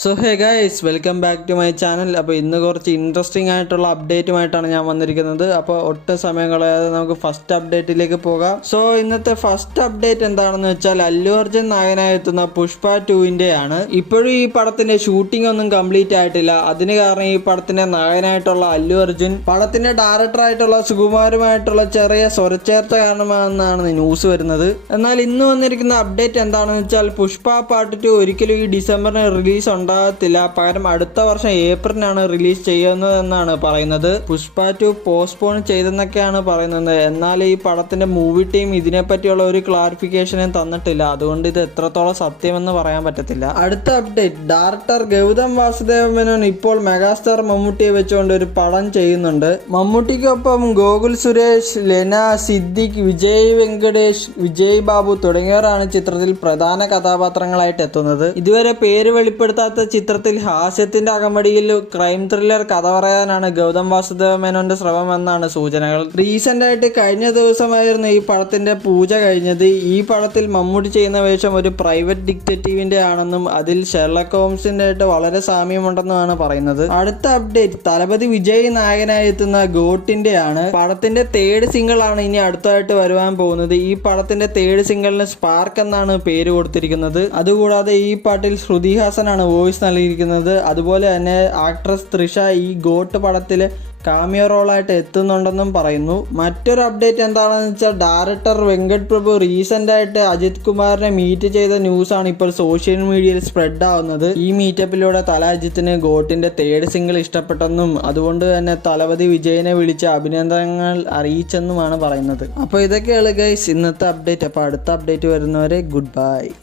So hey guys, welcome back to my channel. അപ്പോൾ ഇന്ന് കുറച്ച് ഇൻട്രസ്റ്റിംഗ് ആയിട്ടുള്ള അപ്ഡേറ്റുമായിട്ടാണ് ഞാൻ വന്നിരിക്കുന്നത്. അപ്പോൾ ഒട്ടും സമയം കളയാതെ നമുക്ക് ഫസ്റ്റ് അപ്ഡേറ്റിലേക്ക് പോകാം. സോ ഇന്നത്തെ ഫസ്റ്റ് അപ്ഡേറ്റ് എന്താണെന്ന് വെച്ചാൽ അല്ലു അർജുൻ നായകനായി എത്തുന്ന പുഷ്പ 2 ആണ്. ഇപ്പോഴും ഈ പടത്തിന്റെ ഷൂട്ടിംഗ് ഒന്നും കംപ്ലീറ്റ് ആയിട്ടില്ല. അതിന് കാരണം ഈ പടത്തിന്റെ നായകനായിട്ടുള്ള അല്ലു അർജുൻ പടത്തിന്റെ ഡയറക്ടറായിട്ടുള്ള സുകുമാരുമായിട്ടുള്ള ചെറിയ സ്വരച്ചേർച്ച കാരണമാണെന്നാണ് ന്യൂസ് വരുന്നത്. എന്നാൽ ഇന്ന് വന്നിരിക്കുന്ന അപ്ഡേറ്റ് എന്താണെന്ന് വെച്ചാൽ പുഷ്പ പാർട്ട് 2 ഒരിക്കലും ഈ ഡിസംബറിന് റിലീസ് ഉണ്ടാകത്തില്ല. പകരം അടുത്ത വർഷം ഏപ്രിലിനാണ് റിലീസ് ചെയ്യുന്നതെന്നാണ് പറയുന്നത്. പുഷ്പ 2 പോസ്റ്റ്പോൺ ചെയ്തെന്നൊക്കെയാണ് പറയുന്നത്. എന്നാൽ ഈ പടത്തിന്റെ മൂവി ടീം ഇതിനെപ്പറ്റിയുള്ള ഒരു ക്ലാരിഫിക്കേഷനും തന്നിട്ടില്ല. അതുകൊണ്ട് ഇത് എത്രത്തോളം സത്യമെന്ന് പറയാൻ പറ്റത്തില്ല. അടുത്ത അപ്ഡേറ്റ്, ഡയറക്ടർ ഗൗതം വാസുദേവ മേനോൻ ഇപ്പോൾ മെഗാസ്റ്റാർ മമ്മൂട്ടിയെ വെച്ചുകൊണ്ട് ഒരു പടം ചെയ്യുന്നുണ്ട്. മമ്മൂട്ടിക്കൊപ്പം ഗോകുൽ സുരേഷ്, ലെന, സിദ്ദിഖ്, വിജയ് വെങ്കടേഷ്, വിജയ് ബാബു തുടങ്ങിയവരാണ് ചിത്രത്തിൽ പ്രധാന കഥാപാത്രങ്ങളായിട്ട് എത്തുന്നത്. ഇതുവരെ പേര് വെളിപ്പെടുത്താത്ത ചിത്രത്തിൽ ഹാസ്യത്തിന്റെ അകമ്പടിയിൽ ക്രൈം ത്രില്ലർ കഥ പറയാനാണ് ഗൗതം വാസുദേവ മേനോന്റെ ശ്രമം എന്നാണ് സൂചനകൾ. റീസെന്റ് ആയിട്ട് കഴിഞ്ഞ ദിവസമായിരുന്നു ഈ പടത്തിന്റെ പൂജ കഴിഞ്ഞത്. ഈ പടത്തിൽ മമ്മൂട്ടി ചെയ്യുന്ന വേഷം ഒരു പ്രൈവറ്റ് ഡിറ്റക്റ്റീവിന്റെ ആണെന്നും അതിൽ ഷെർലക് ഹോംസിന്റെ ആയിട്ട് വളരെ സാമ്യമുണ്ടെന്നുമാണ് പറയുന്നത്. അടുത്ത അപ്ഡേറ്റ്, തലപതി വിജയ് നായകനായി എത്തുന്ന ഗോട്ടിന്റെ ആണ്. പടത്തിന്റെ തേർഡ് സിംഗിൾ ആണ് ഇനി അടുത്തായിട്ട് വരുവാൻ പോകുന്നത്. ഈ പടത്തിന്റെ തേർഡ് സിംഗിളിന് സ്പാർക്ക് എന്നാണ് പേര് കൊടുത്തിരിക്കുന്നത്. അതുകൂടാതെ ഈ പാട്ടിൽ ശ്രുതി ഹാസനാണ് വോയിസ് നൽകിയിരിക്കുന്നത്. അതുപോലെ തന്നെ ആക്ട്രസ് തൃഷ ഈ ഗോട്ട് പടത്തിലെ കാമിയോ റോളായിട്ട് എത്തുന്നുണ്ടെന്നും പറയുന്നു. മറ്റൊരു അപ്ഡേറ്റ് എന്താണെന്ന് വെച്ചാൽ ഡയറക്ടർ വെങ്കട് പ്രഭു റീസെന്റ് ആയിട്ട് അജിത് കുമാറിനെ മീറ്റ് ചെയ്ത ന്യൂസാണ് ഇപ്പോൾ സോഷ്യൽ മീഡിയയിൽ സ്പ്രെഡ് ആവുന്നത്. ഈ മീറ്റപ്പിലൂടെ അജിത്തിന് ഗോട്ടിന്റെ തേർഡ് സിംഗിൾ ഇഷ്ടപ്പെട്ടെന്നും അതുകൊണ്ട് തന്നെ തലപതി വിജയനെ വിളിച്ച് അഭിനന്ദനങ്ങൾ അറിയിച്ചെന്നുമാണ് പറയുന്നത്. അപ്പോൾ ഇതൊക്കെയാണ് ഗൈസ് ഇന്നത്തെ അപ്ഡേറ്റ്. അപ്പോൾ അടുത്ത അപ്ഡേറ്റ് വരുന്നവരെ ഗുഡ് ബൈ.